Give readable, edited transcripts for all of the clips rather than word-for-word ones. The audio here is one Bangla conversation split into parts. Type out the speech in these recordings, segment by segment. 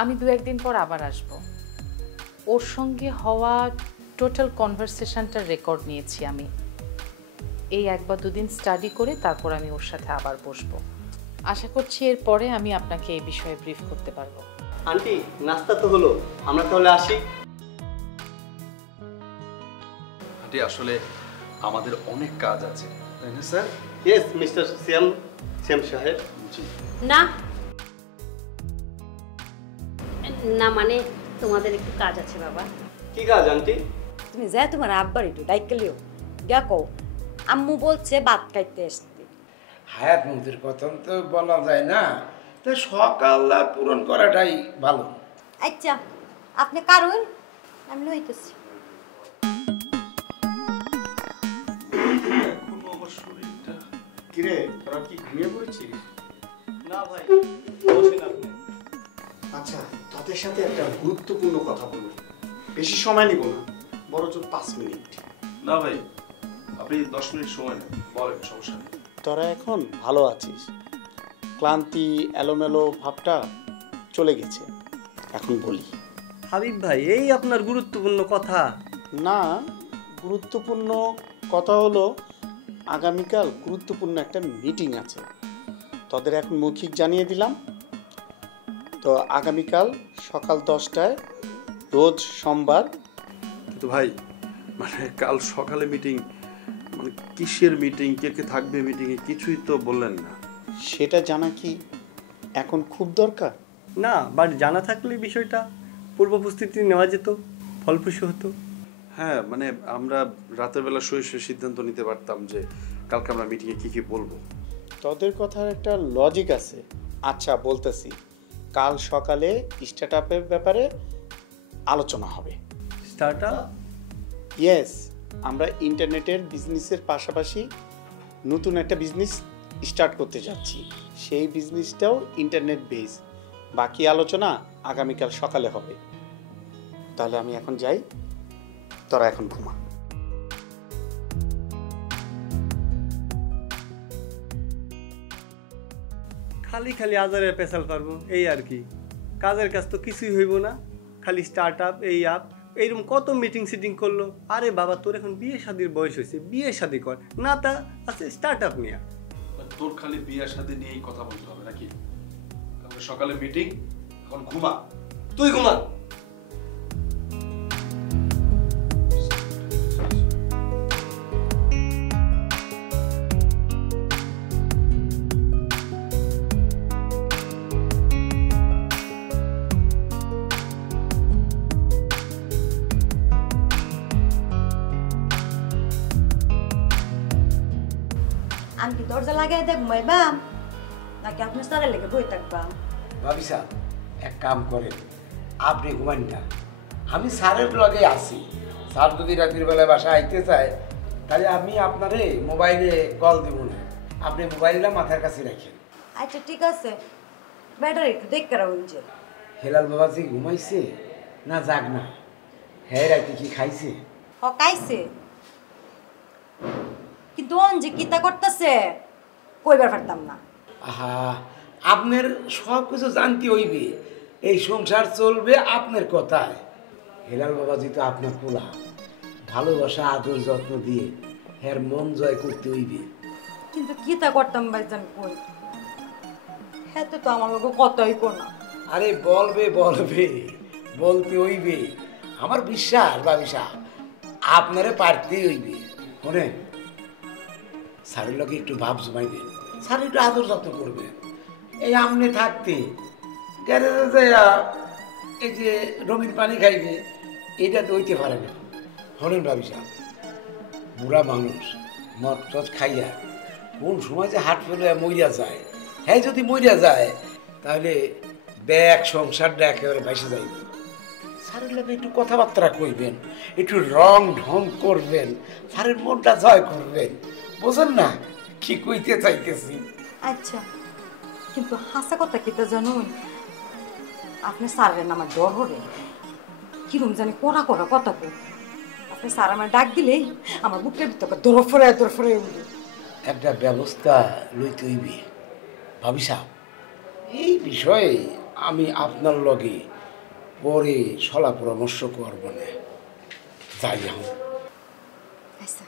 আমি 2-1 দিন পর আবার আসব। ওর সঙ্গে হওয়া টোটাল কনভারসেশনটার রেকর্ড নিয়েছি আমি। এই 1 বা 2 দিন স্টাডি করে তারপর আমি ওর সাথে আবার বসবো। আশা করছি এরপরে আমি আপনাকে এই বিষয়ে ব্রিফ করতে পারবো। আন্টি নাস্তা তো হলো, আমরা তাহলে আসি। আন্টি আসলে আমাদের অনেক কাজ আছে, তাই না স্যার? ইয়েস মিস্টার শ্যাম সাহেব। জি। না না, মানে তোমাদের একটু কাজ আছে বাবা। কি কাজ আন্টি? তুমি যা তোমার আব্বার একটু ডাইকেলিও দেখো, আম্মু বলছে ভাত খাইতে আসতে। হায়াত মুক্তির কথা তো বলা যায় না, তো সকাল আর পূরণ করাটাই ভালো। আচ্ছা আপনি কারণ আমি লইতেছি। কিরে তোরা কি ঘুমিয়ে পড়েছিস? না ভাই, বসেন আপনি। আচ্ছা তাদের সাথে একটা গুরুত্বপূর্ণ কথা বলবো, বেশি সময় নিব না, বরঞ্চ 5 মিনিট। না ভাই, আপনি 10 মিনিট সময় নেন, বলেন, সমস্যা নেই। তোরা এখন ভালো আছিস, ক্লান্তি এলোমেলো ভাবটা চলে গেছে। এখন বলি হাবিব ভাই, এই আপনার গুরুত্বপূর্ণ কথা? না, গুরুত্বপূর্ণ কথা হলো আগামীকাল গুরুত্বপূর্ণ একটা মিটিং আছে, তোদের এখন মৌখিক জানিয়ে দিলাম। তো আগামীকাল সকাল 10টায়, রোজ সোমবার। কিন্তু ভাই, মানে কাল সকালে মিটিং, মানে কিসের মিটিং, কে কে থাকবে মিটিংয়ে, কিছুই তো বললেন না। সেটা জানা কি এখন খুব দরকার? না, বাট জানা থাকলে বিষয়টা পূর্ব প্রস্তুতি নেওয়া যেত, ফলপ্রসূ হতো। হ্যাঁ, মানে আমরা রাতের বেলা শুয়ে শুয়ে সিদ্ধান্ত নিতে পারতাম যে কালকে আমরা মিটিংয়ে কি কি বলবো। তোদের কথার একটা লজিক আছে। আচ্ছা বলতেছি, কাল সকালে স্টার্টআপের ব্যাপারে আলোচনা হবে। স্টার্টআপ? ইয়েস, আমরা ইন্টারনেটের বিজনেসের পাশাপাশি নতুন একটা বিজনেস স্টার্ট করতে যাচ্ছি। সেই বিজনেসটাও ইন্টারনেট বেস। বাকি আলোচনা আগামীকাল সকালে হবে। তাহলে আমি এখন যাই, তোরা এখন ঘুমা। খালি খালি আজারের পেশাল পারবো, এই আর কি। কাজের কাজ তো কিছুই হইব না, খালি স্টার্ট আপ, এই আপ, এইরকম কত মিটিং সিটিং করলো। আরে বাবা, তোর এখন বিয়ে শাদির বয়স হয়েছে, বিয়ে শাদি কর না, তা আছে স্টার্ট আপ নিয়ে। তোর খালি বিয়ে শাদী নিয়েই কথা বলতে হবে নাকি? কালকে সকালে মিটিং, এখন ঘুমা। তুই ঘুমা। আমি কি দরজা লাগাই দেখ ঘুমাইবাম, নাকি আপনি স্যারের লেগে বই থাকবাম? ভাবি স্যার এক কাম করেন, আপনি ঘুমান না, আমি স্যারের লগে আছি। স্যার যদি রাতের বেলায় বাসা আইতে চায়, তাহলে আমি আপনারে মোবাইলে কল দেবো না, আপনি মোবাইলটা মাথার কাছে রাখেন। আচ্ছা ঠিক আছে, ব্যাটারি একটু দেখ করা হইছে। হেলাল বাবাজি ঘুমাইছে না যাক না? হ্যাঁ, রাতে কি খাইছে? হকাইছে, কিন্তু অন যে কিতা করতেছে কইবার পারতাম না। আহা, আপনার সব কিছু জানতে হইবে, এই সংসার চলবে আপনার কথায়। হেলাল বাবাজি তো আপনার পোলা, ভালোবাসা আদর যত্ন দিয়ে এর মন জয় করতে হইবে। কিন্তু কিতা করতাম ভাইজান কই, হ্যাঁ তো আমার লোক কতই কোনা। আরে বলবে বলবে, বলতে হইবে, আমার বিশ্বাস ভাবিসা আপনারে পারতেই হইবে। শোনেন, স্যারের লোকে একটু ভাব জমাইবেন, স্যার একটু আদর যত্ন করবেন। এই আমনে থাকতে গ্যারেজে যাইয়া এই যে রঙিন পানি খাইবে, এইটা তো হইতে পারে না। শোনেন ভাবিসা, বুড়া মানুষ মদ টদ খাইয়া কোন সময় যে হাট ফেলে মরিয়া যায়, হ্যাঁ যদি মরিয়া যায় তাহলে ব্যাগ সংসারটা একেবারে ভাসে যাইবে। স্যারের লোকে একটু কথাবার্তা কইবেন, একটু রং ঢং করবেন, স্যারের মনটা জয় করবেন। বোঝেন না কি কইতে চাইতেছি? আচ্ছা, কিন্তু হাসা কথা কিতা জানুন, আপনি স্যারের আমার ডর হরে কিরম জানি কড়া কড়া কথা কই। আপনি স্যার আমার ডাক দিলেই আমার বুকের ভিতরে দরফরে উঠবে। একটা ব্যবস্থা লইতে হইবে ভাবি সাহেব। এই বিষয়ে আমি আপনার লগে পরে সলা পরামর্শ করব না, যাই আমি। আচ্ছা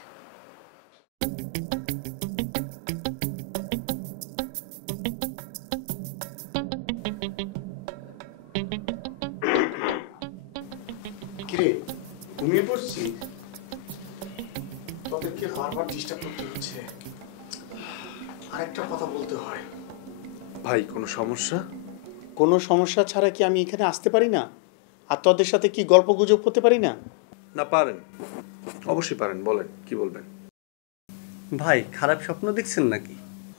কিরে ঘুমিয়ে পড়ছি? তোদেরকে বারবার ডিস্টার্ব করতে হচ্ছে। আরেকটা কথা বলতে হয়। ভাই কোনো সমস্যা? কোনো সমস্যা ছাড়া কি আমি এখানে আসতে পারি না? আর তোদের সাথে কি গল্প গুজব করতে পারি না? না পারেন, অবশ্যই পারেন, বলেন কি বলবেন। ভাই খারাপ স্বপ্ন দেখছেন নাকি?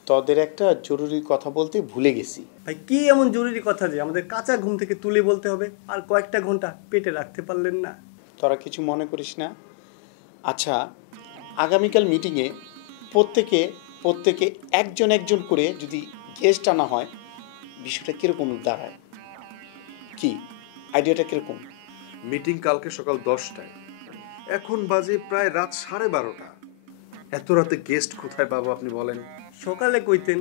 তোদের একটা জরুরি কথা বলতে ভুলে গেছি। ভাই কি এমন জরুরি কথা যে আমাদের কাঁচা ঘুম থেকে তুলে বলতে হবে আর কয়েকটা ঘন্টা পেটে রাখতে পারলেন না? তোরা কিছু মনে করিস না? আচ্ছা, আগামীকাল মিটিংয়ে প্রত্যেকে একজন একজন করে যদি গেস্ট আনা হয়, বিষয়টা কীরকম দাঁড়ায়? কি আইডিয়াটা কীরকম? মিটিং কালকে সকাল 10টায়, এখন বাজে প্রায় রাত 12:30। এত রাতে গেস্ট কোথায় পাবো আপনি বলেন? সকালে কইতেন,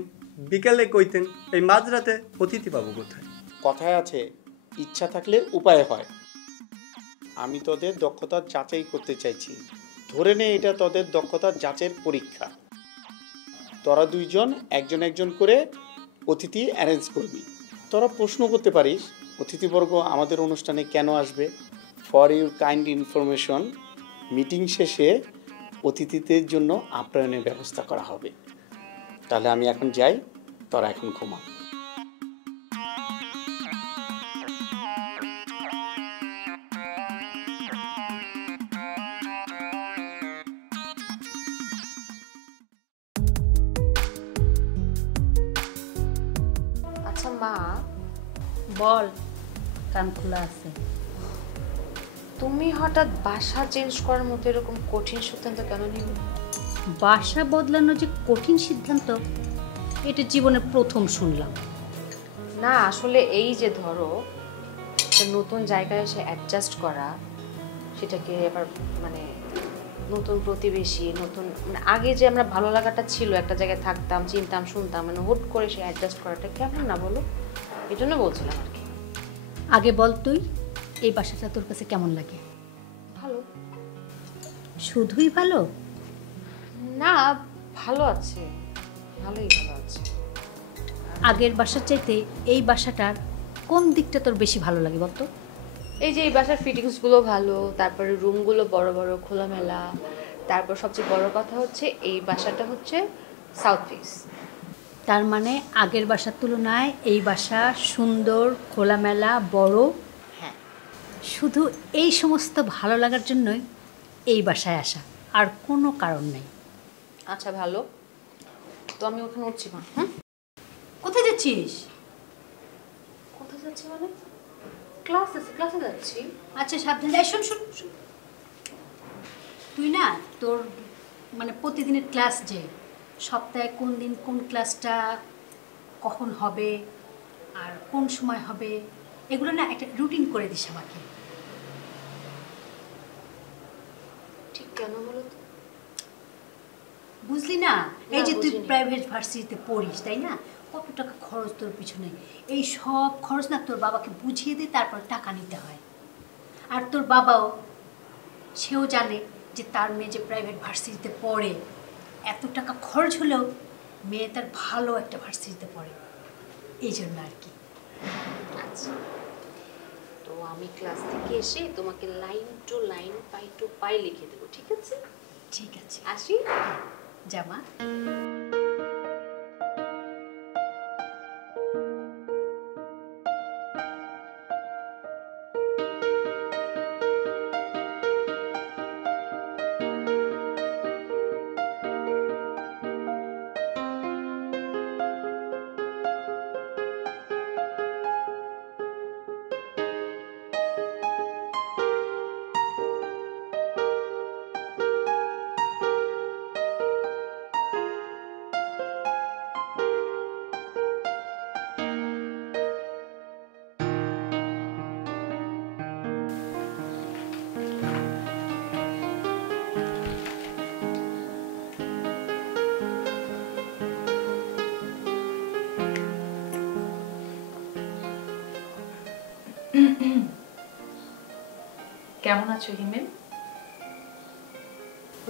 বিকালে কইতেন, এই মাঝরাতে অতিথি পাবো কোথায়? কথায় আছে, ইচ্ছা থাকলে উপায় হয়। আমি তোদের দক্ষতা যাচাই করতে চাইছি। ধরে নে এটা তোদের দক্ষতার যাচাইয়ের পরীক্ষা। তোরা দুইজন একজন একজন করে অতিথি অ্যারেঞ্জ করবি। তোরা প্রশ্ন করতে পারিস অতিথিবর্গ আমাদের অনুষ্ঠানে কেন আসবে। For your kind information, meeting শেষে অতিথিদের জন্য আপ্যায়নের ব্যবস্থা করা হবে। তাহলে আমি এখন যাই, তোরা এখন ঘুমা। আচ্ছা মা, বল, কান খোলা আছে। তুমি হঠাৎ বাসা চেঞ্জ করার মতো এরকম কঠিন সিদ্ধান্ত কেন নিলে? বাসা বদলানো যে কঠিন সিদ্ধান্ত, এটা জীবনে প্রথম শুনলাম। না আসলে এই যে ধরো একটা নতুন জায়গায় এসে অ্যাডজাস্ট করা, সেটাকে এবার মানে নতুন প্রতিবেশী, নতুন মানে আগে যে আমরা ভালো লাগাটা ছিল, একটা জায়গায় থাকতাম, চিনতাম, শুনতাম, মানে হুট করে সে অ্যাডজাস্ট করাটা কেমন না বলো? এই জন্য বলছিলাম আর কি। আগে বল তুই, এই বাসাটা তোর কাছে কেমন লাগে? ভালো শুধুই ভালো? না, ভালো আছে, ভালোই ভালো আছে। আগের বাসার চাইতে এই বাসাটার কোন দিকটা তোর বেশি ভালো লাগে বলতো? এই যে এই বাসার ফিটিংসগুলো ভালো, তারপরে রুমগুলো বড় বড় খোলামেলা, তারপর সবচেয়ে বড় কথা হচ্ছে এই বাসাটা হচ্ছে সাউথ ফেস। তার মানে আগের বাসার তুলনায় এই বাসা সুন্দর, খোলামেলা, বড়। হ্যাঁ। শুধু এই সমস্ত ভালো লাগার জন্যই এই বাসায় আসা, আর কোনো কারণ নেই। আচ্ছা ভালো, তো আমি ওখানে উঠছি মা। হুম, কোথায় যাচ্ছিস? কোথায় যাচ্ছি মানে? ক্লাস আছে, ক্লাসে যাচ্ছি। আচ্ছা সাবধানে যাই। শোন শোন শোন, তুই না তোর মানে প্রতিদিনের ক্লাস, যে সপ্তাহে কোন দিন কোন ক্লাসটা কখন হবে আর কোন সময় হবে, এগুলো না একটা রুটিন করে দিস আমাকে। ঠিক কেন বলো তো? বুঝলি না, এই যে তুই বুঝিনি। প্রাইভেট ভার্সিটিতে পড়িস, তাই না? কত টাকা খরচ তোর পিছনে, এই সব খরচ না তোর বাবাকে বুঝিয়ে দিয়ে তারপর টাকা নিতে হয়। আর তোর বাবাও, সেও জানে যে তার মেয়ে যে প্রাইভেট ভার্সিটিতে পড়ে, এত টাকা খরচ হলেও মেয়ে তার ভালো একটা ভার্সিটিতে পড়ে, এই জন্য আর কি। আচ্ছা, তো আমি ক্লাস থেকে এসে তোমাকে line to line, pi two পাই লিখে দেবো, ঠিক আছে? ঠিক আছে, আসি। জামা। কেমন আছো হিমেল?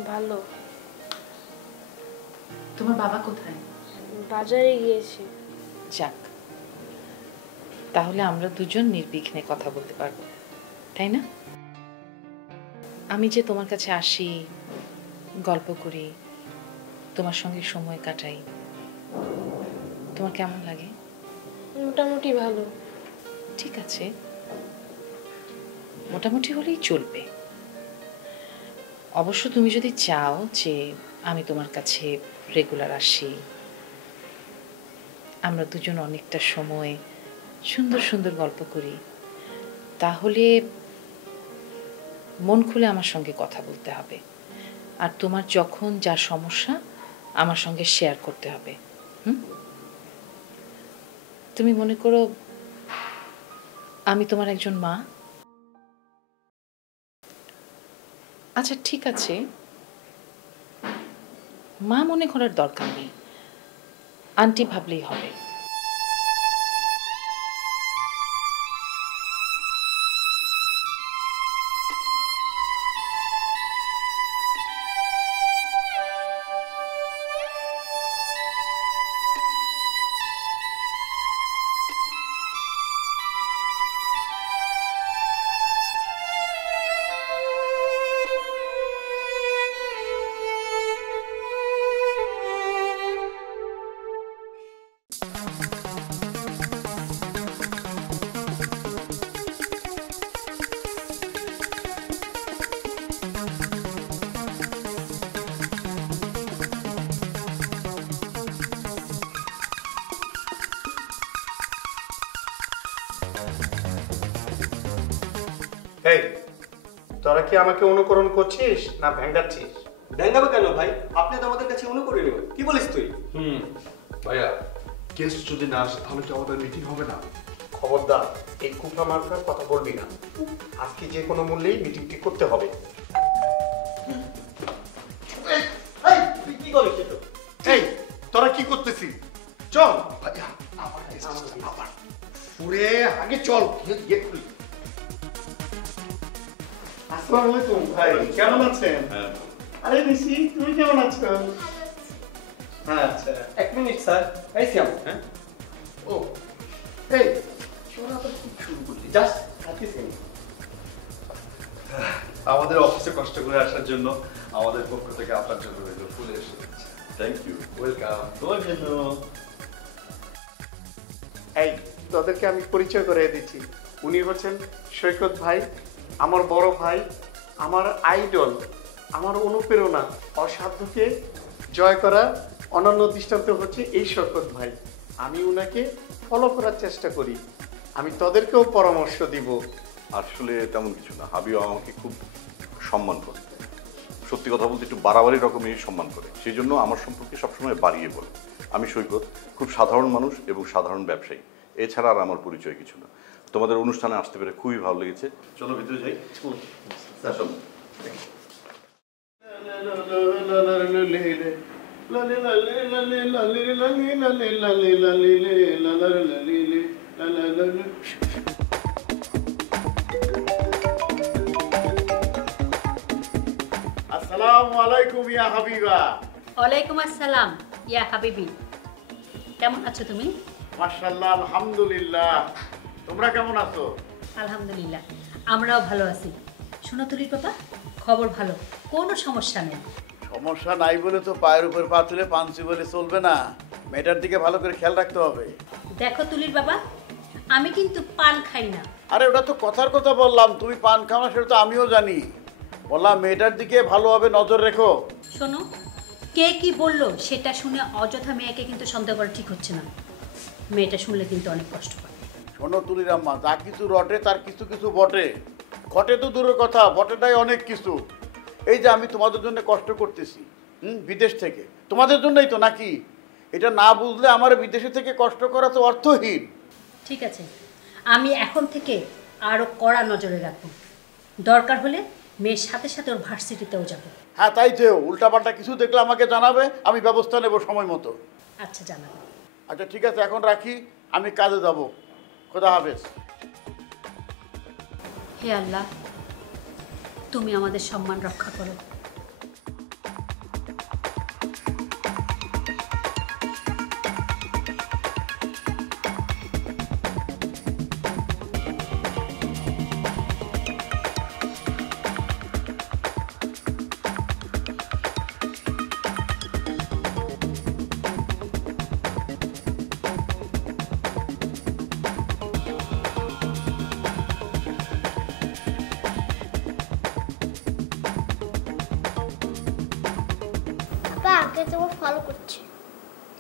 ভালো। তোমার বাবা কোথায়? বাজারে গিয়েছি। যাক, তাহলে আমরা দুজন নির্বিঘ্নে কথা বলতে পারবো, তাই না? আমি যে তোমার কাছে আসি, গল্প করি, তোমার সঙ্গে সময় কাটাই, তোমার কেমন লাগে? মোটামুটি ভালো। ঠিক আছে, মোটামুটি হলেই চলবে। অবশ্য তুমি যদি চাও যে আমি তোমার কাছে রেগুলার আসি, আমরা দুজন অনেকটা সময় সুন্দর সুন্দর গল্প করি, তাহলে মন খুলে আমার সঙ্গে কথা বলতে হবে। আর তোমার যখন যা সমস্যা আমার সঙ্গে শেয়ার করতে হবে। তুমি মনে করো আমি তোমার একজন মা। আচ্ছা ঠিক আছে, মা মনে করার দরকার নেই, আন্টি ভাবলেই হবে। এই, তোরা কি আমাকে অনুকরণ করছিস না ভেঙ্গাচ্ছিস? ব্যাঙ্গাবে কেন ভাই? আপনি তো আমাদের কাছে অনুকরণীয় নেবেন। কি বলিস তুই? ভাইয়া কেস যদি না আসে তাহলে কি আমাদের মিটিং হবে না? খবরদার, এই কুফা মার্কার কথা বলবি না। আজকে যে কোনো মূল্যেই মিটিংটি করতে হবে। তুই কি করিস এটা? এই, তোরা কি করতেছিস? চল ভাইয়া আবার কেস আবার পুরে আগে চল। আসসালামু আলাইকুম ভাই, কেমন আছেন? আরে নিশি, তুমি কেমন আছো? হ্যাঁ আচ্ছা, এক মিনিট স্যার। এই শ্যাম, হ্যাঁ? ও এই তোরা আবার কি শুরু করলি? জাস্ট কাটিস। আমাদের অফিসে কষ্ট করে আসার জন্য আমাদের পক্ষ থেকে আপনার জন্য ফুল এসেছে। Thank you, welcome. তোমার জন্য। এই তোদেরকে আমি পরিচয় করে দিচ্ছি, উনি হচ্ছেন সৈকত ভাই, আমার বড় ভাই, আমার আইডল, আমার অনুপ্রেরণা। অসাধ্যকে জয় করা অনন্য দৃষ্টান্ত হচ্ছে এই সৈকত ভাই। আমি উনাকে ফলো করার চেষ্টা করি, আমি তোদেরকেও পরামর্শ দিব। আসলে তেমন কিছু না, হাবিও আমাকে খুব সম্মান করে। সত্যি কথা বলতে একটু বাড়াবাড়ি রকমেরই সম্মান করে, সেই জন্য আমার সম্পর্কে সবসময় বাড়িয়ে বলে। আমি সৈকত খুব সাধারণ মানুষ এবং সাধারণ ব্যবসায়ী, এছাড়া আর আমার পরিচয় কিছু না। তোমাদের অনুষ্ঠানে আসতে পেরে খুবই ভালো লেগেছে। চলো ভিতরে যাই। চলো। আসসালামু আলাইকুম ইয়া হাবিবা। ওয়ালাইকুম আসসালাম ইয়া হাবিবি। কেমন আছো তুমি? মাশাআল্লাহ, আলহামদুলিল্লাহ। তোমরা কেমন আছো? আলহামদুলিল্লাহ, আমরাও ভালো আছি। শোনো তুলির বাবা, খবর ভালো, কোনো সমস্যা নেই। সমস্যা নাই বলে তো পায়ের উপর পা তুলে পাঞ্চি বলে চলবে না, মেয়েটার দিকে ভালো করে খেয়াল রাখতে হবে। দেখো তুলির বাবা, আমি কিন্তু পান খাই না। আরে ওটা তো কথার কথা বললাম, তুমি পান খাও না সেটা তো আমিও জানি। বললাম মেয়েটার দিকে ভালোভাবে নজর রেখো। শোনো, কে কি বললো সেটা শুনে অযথা মেয়েকে কিন্তু সন্দেহ করা ঠিক হচ্ছে না। মেয়েটা শুনলে কিন্তু অনেক কষ্ট পায়। শোনো তুলির আম্মা, যা কিছু রটে তার কিছু কিছু বটে, ঘটে তো দূরের কথা, বটেটাই অনেক কিছু। এই যে আমি তোমাদের জন্য কষ্ট করতেছি বিদেশ থেকে, তোমাদের জন্যই তো নাকি? এটা না বুঝলে আমার বিদেশে থেকে কষ্ট করা তো অর্থহীন। ঠিক আছে, আমি এখন থেকে আরও কড়া নজরে রাখবো। দরকার হলে মেয়ের সাথে সাথে ওর ভার্সিটিতেও যাব। হ্যাঁ তাই তো, উল্টাপাল্টা কিছু দেখলে আমাকে জানাবে, আমি ব্যবস্থা নেব সময় মতো। আচ্ছা, জানাবো। আচ্ছা ঠিক আছে, এখন রাখি, আমি কাজে যাব। খোদা হাফেজ। হে আল্লাহ, তুমি আমাদের সম্মান রক্ষা করো। আঙ্কেল তোমার ফলো করছে।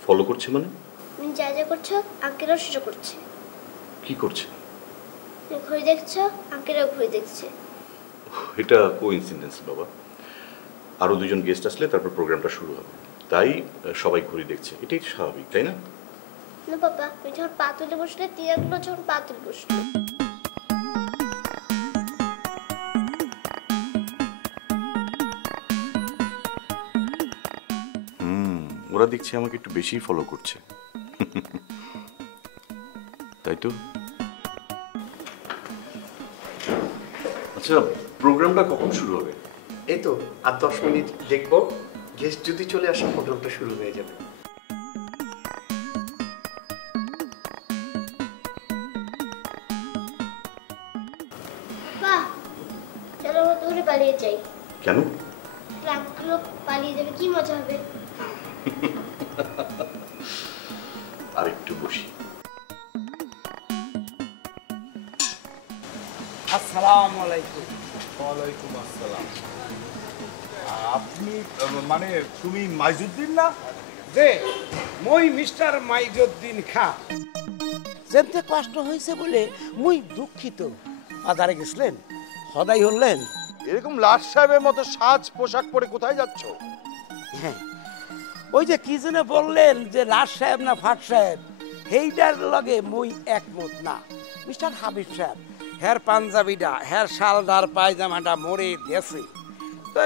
ফলো করছে মানে? তুমি যা যা করছো আঙ্কেলও সেটা করছে। কি করছে? তুমি ঘড়ি দেখছো, আঙ্কেলও ঘড়ি দেখছে। এটা কোইন্সিডেন্স বাবা। আরো দুজন গেস্ট আসলে তারপর প্রোগ্রামটা শুরু হবে, তাই সবাই ঘড়ি দেখছে, এটাই স্বাভাবিক, তাই না? না বাবা, তুমি যখন পা তুলে বসলে টিয়াগুলো যখন পা তুলে বসলো। ওরা দেখছি আমাকে একটু বেশি ফলো করছে, তাই তো? আচ্ছা, প্রোগ্রামটা কখন শুরু হবে? এই তো আর 10 মিনিট দেখবো, গেস্ট যদি চলে আসে প্রোগ্রামটা শুরু হয়ে যাবে। বাহ, চলো আমরা দূরে পালিয়ে যাই। কেন? আঙ্কেলও পালিয়ে যাবে, কি মজা হবে। আর একটু বসি। আসসালামু আলাইকুম। ওয়ালাইকুম আসসালাম। আপনি মানে তুমি মাইজুদ্দিন না? যে মই মিস্টার মাইজুদ্দিন খা যেতে কষ্ট হয়েছে বলে মুই দুঃখিত। বাজারে গেছিলেন, সদাই হলেন। এরকম লাট সাহেবের মতো সাজ পোশাক পরে কোথায় যাচ্ছ? হ্যাঁ, ওই যে কি যেন বললেন যে লাট সাহেব না ফাট সাহেব, সেইটার লগে মুই একমত না। মিস্টার হাবিব সাহেব, হের পাঞ্জাবিটা, হের শালদার পায়জামাটা মরে দেশে, তো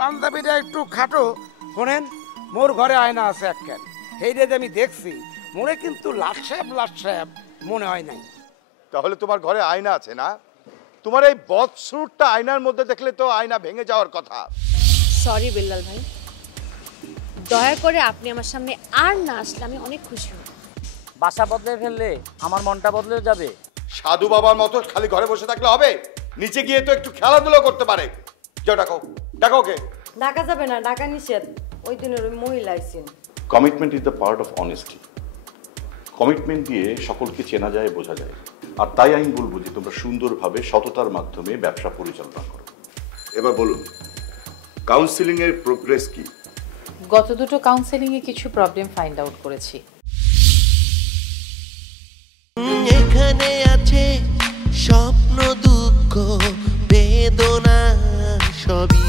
পাঞ্জাবিটা একটু খাটো। শোনেন, মোর ঘরে আয়না আছে একখান, সেইটা যে আমি দেখছি, মোরে কিন্তু লাট সাহেব মনে হয় নাই। তাহলে তোমার ঘরে আয়না আছে না? তোমার এই বদসুরটা আয়নার মধ্যে দেখলে তো আয়না ভেঙে যাওয়ার কথা। সরি বিল্লাল ভাই, দয়া করে আপনি আমার সামনে আর না আসলে আমি অনেক খুশি হব। বাসা বদলে ফেললে আমার মনটা বদলে যাবে। সাধু বাবার মতো খালি ঘরে বসে থাকলে হবে? নিচে গিয়ে তো একটু খেলাধুলা করতে পারে। কেউ ডাকো, ডাকো ওকে। ডাকা যাবে না, ডাকা নিষেধ। ওই দিনের ওই মহিলা আইছেন। Commitment is the part of honesty. Commitment দিয়ে সকলকে চেনা যায়, বোঝা যায়। আর তাই আমি বলবো যে তোমরা সুন্দরভাবে সততার মাধ্যমে ব্যবসা পরিচালনা করো। এবার বলুন, কাউন্সিলিং এর প্রোগ্রেস কি? গত দুটো কাউন্সেলিংয়ে কিছু প্রবলেম ফাইন্ড আউট করেছি। এখানে আছে স্বপ্ন, দুঃখ, বেদনা সবই।